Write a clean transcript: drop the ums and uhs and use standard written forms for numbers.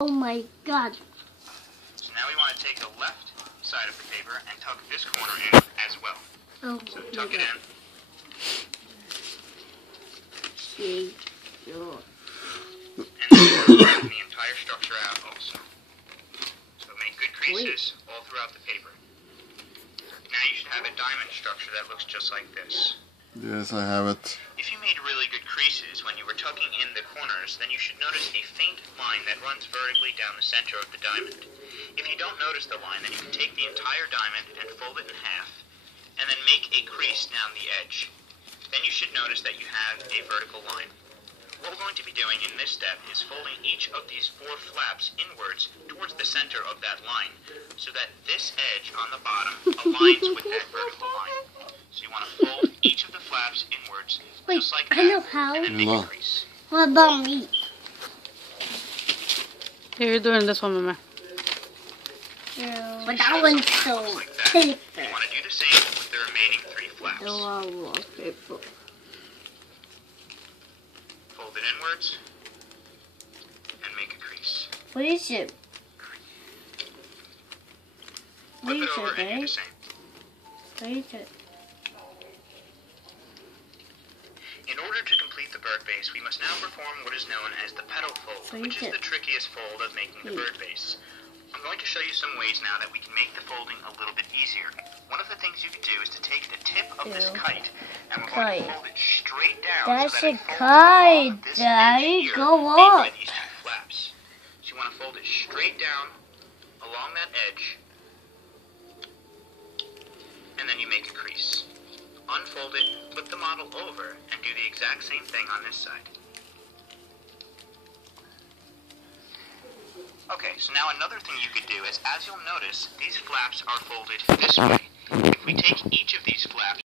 Oh my God. So now we want to take the left side of the paper and tuck this corner in as well. Oh, So tuck it in. And then flatten the entire structure out also. So make good creases all throughout the paper. Now you should have a diamond structure that looks just like this. Yes, I have it. If you made really good creases when you were tucking in the corners, then you should notice a faint line that runs vertically down the center of the diamond. If you don't notice the line, then you can take the entire diamond and fold it in half, and then make a crease down the edge. Then you should notice that you have a vertical line. What we're going to be doing in this step is folding each of these 4 flaps inwards towards the center of that line, so that this edge on the bottom aligns with that vertical line. So you want to fold each of the flaps inwards, just like that, I know how. and then make a crease. What about me? You're doing this one, Mama. Yeah, but that one's so Like that. paper. You want to do the same with the remaining 3 flaps. Paper. Fold it inwards and make a crease. What is it? Flip it over and do the same. What is it? In order to complete the bird base, we must now perform what is known as the petal fold, which is the trickiest fold of making the bird base. I'm going to show you some ways now that we can make the folding a little bit easier. One of the things you can do is to take the tip of this kite, and we're going to fold it straight down. That's so that a it folds kite, along this Daddy. edge here, Go made on. by these 2 flaps. So you want to fold it straight down along that edge, and then you make a crease. Unfold it, flip the model over, and do the exact same thing on this side. Okay, so now another thing you could do is, as you'll notice, these flaps are folded this way. If we take each of these flaps